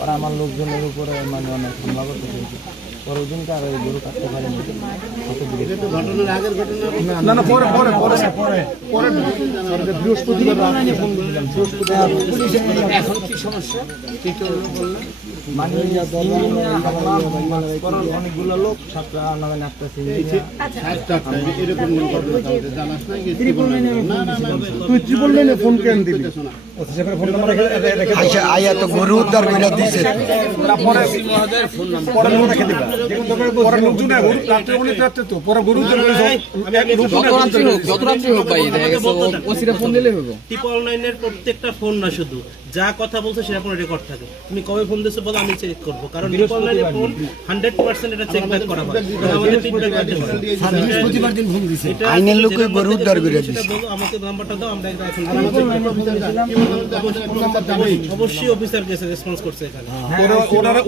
ওরা আমার লোকজনের উপরে মানে অনেক হামলা করতে চেয়েছে। পরের দিনকে আর ওই গরু কাটতে পারেনি। না না পরে পরে পরে পরে পরে বৃহস্পতিবার এখন কি সমস্যা মানে অনেকগুলো লোক সাতটা নামে নাচতেছে। তুই ট্রিপল লাইনে ফোন কেন দিবি? ফোন নাম্বার আচ্ছা আয়া তো গরু উদ্ধার করে দিছে পরে রেখে দিবা। পরে লোকজন রাত্রে বলে রাত্রে তো পরে গরু উদ্ধার করে যত রাত্রি হোক ভাই দেখা গেছে ওসিরা ফোন দিলে হবে। ট্রিপল নাইনের প্রত্যেকটা ফোন না শুধু যা কথা বলছে সেটা কোনো রেকর্ড থাকে। তুমি কবে ফোন দিয়েছো বলো, আমি চেক করবো, কারণ ট্রিপল নাইনের ফোন 100% এটা চেক ব্যাক করা হয়। আমাদের ফিডব্যাক আছে। বৃহস্পতিবার দিন ফোন দিছে আইনের লোক গরু উদ্ধার করে দিছে। বলো আমাকে নাম্বারটা দাও, আমরা এটা এখন অবশ্যই অফিসার গেছে রেসপন্স করছে এখানে।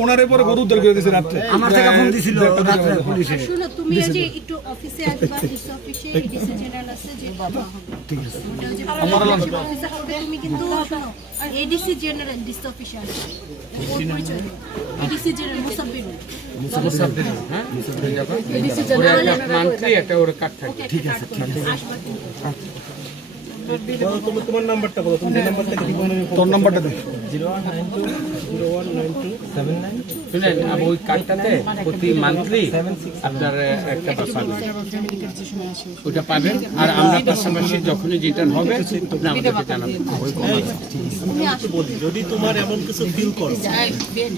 ওনারে পরে গরু উদ্ধার করে দিছে রাত্রে। আমার থেকে ফোন দিছিল রাত্রে পুলিশে। শুনো, তুমি যে একটু অফিসে আসবা, ডিসি অফিসে ডিসি জেনারেল আছে যে কথা হবে। ঠিক আছে, আমার অফিসে হবে। তুমি কিন্তু শোনো, এডিসি জেনারেল ডিসি অফিসে আসবে। এডিসি জেনারেল মুসাব্বির হ্যাঁ এডিসি জেনারেল মান্থলি একটা ওর কাট থাকে। ঠিক আছে, তুমি তোমার নাম্বারটা বলো, তুমি যে নাম্বার থেকে ট্রিপল নাইন তোর নাম্বারটা দে। 0192 শুনেন আমি ওই কার্ডটাতে প্রতি মান্থলি আপনার একটা পাবেন, ওটা পাবেন। আর আমরা পাশাপাশি যখনই রিটার্ন হবে আপনি আমাদেরকে জানাবেন। বলি, যদি তোমার এমন কিছু ফিল করো,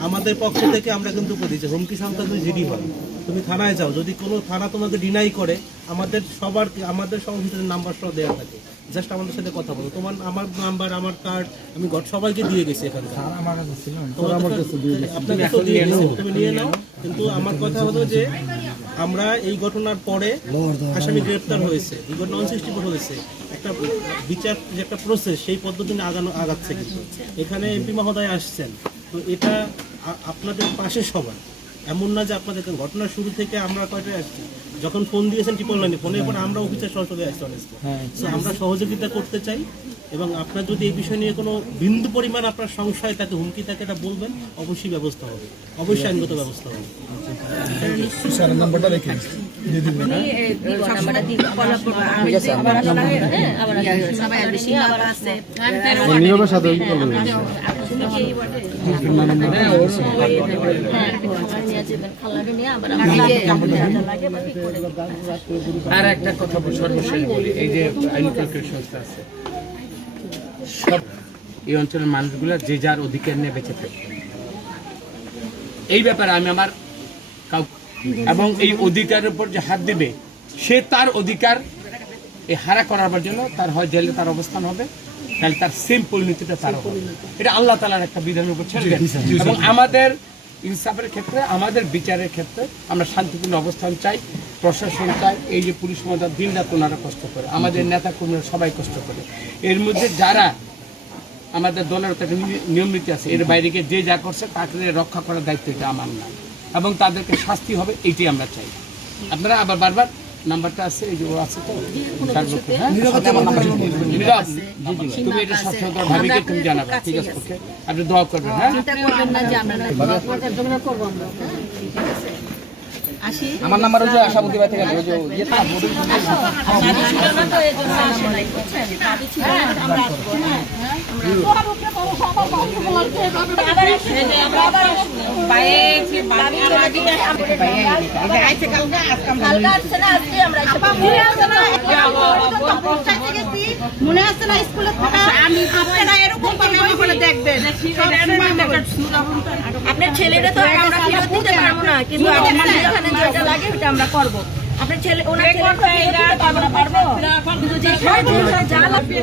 আমাদের পক্ষ থেকে আমরা কিন্তু করে দিচ্ছি হুমকি সামতা তুমি জিডি হয়, তুমি থানায় যাও। যদি কোনো থানা তোমাকে ডিনাই করে, আমাদের সংগঠনের নাম্বার সহ দেওয়া থাকে, জাস্ট আমাদের সাথে কথা বলো। তোমার আমার নাম্বার, আমার কার্ড আমি সবাইকে দিয়ে গেছি এখানে। তুমি নিয়ে নাও, কিন্তু আমার কথা হলো যে আমরা এই ঘটনার পরে আসামি গ্রেফতার হয়েছে, এই ঘটনা 164 হয়েছে, একটা বিচার যে একটা প্রসেস সেই পদ্ধতি আগাচ্ছে। কিন্তু এখানে এমপি মহোদয় আসছেন, তো এটা আপনাদের পাশে সবাই, এমন না যে আপনাদের ঘটনার শুরু থেকে আমরা কয়টায় আসছি, যখন ফোন দিয়েছেন ট্রিপল নাইনে, ফোনের পর আমরা অফিসের সরাসরি আসছি। আমরা সহযোগিতা করতে চাই, এবং আপনার যদি এই বিষয় নিয়ে কোনো বিন্দু পরিমাণ আপনার সংশয় থাকে, হুমকি থাকে, এটা বলবেন, অবশ্যই ব্যবস্থা হবে, অবশ্যই আইনগত ব্যবস্থা হবে। স্যার নাম্বারটা রেখে নিয়মের সাথে আর একটা কথা সর্বশেষ বলি, এই যে আইন প্রয়োগের সংস্থা আছে, সব এই অঞ্চলের মানুষগুলো যে যার অধিকার নিয়ে বেঁচে থাকবে, এই ব্যাপারে আমি আমার এবং এই অধিকারের উপর যে হাত দিবে সে তার অধিকার এই হারা করার জন্য তার হয় জেলে তার অবস্থান হবে, তাহলে তার সেম পরিণতিটা তার হবে। এটা আল্লাহ তাআলার একটা বিধানের উপর ছেড়ে দেন। এবং আমাদের ইনসাফের ক্ষেত্রে, আমাদের বিচারের ক্ষেত্রে আমরা শান্তিপূর্ণ অবস্থান চাই, প্রশাসন চাই। এই যে পুলিশ মহোদয় দিন রাত ওনারা কষ্ট করে, আমাদের নেতা কর্মীরা সবাই কষ্ট করে। এর মধ্যে যারা আমাদের দলের একটা নিয়ম নীতি আছে, এর বাইরে গিয়ে যে যা করছে তাকে রক্ষা করার দায়িত্ব এটা আমার না, এবং তাদেরকে শাস্তি হবে, এইটাই আমরা চাই। আপনারা আবার বারবার নাম্বারটা আছে, এই যে ও আছে তো, তুমি এটা সবসময় ভাবিকে তুমি জানাবে, ঠিক আছে? ওকে, আপনি দোয়া করবেন। হ্যাঁ, আমার নাম্বার হচ্ছে আশাবতী ভাই থেকে মনে আছে না স্কুলে আপনারা এরকম দেখবেন, আপনার ছেলেটা তো আমরা ফেরত দিতে পারবো না, কিন্তু এখানে যেটা লাগে ওটা আমরা করবো। আপনার ছেলে ওনার পারবো, কিন্তু যা লাগবে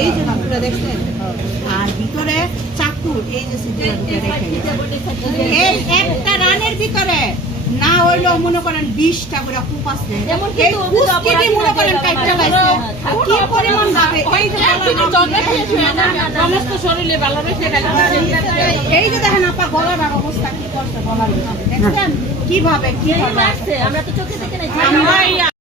এই যে আপনারা দেখছেন, আর ভিতরে চাকুর এই যে একটা রানের ভিতরে না হইলো মনে করেন 20টা করে কূপ আছে, মনে করেন কাইটা লাইছে, কি পরিমাণ ভাবে সমস্ত শরীরে ভালো এই যে দেখেন আপা গলার অবস্থা কি করছে, গলার দেখছেন কিভাবে আমরা তো চোখে দেখে নাই।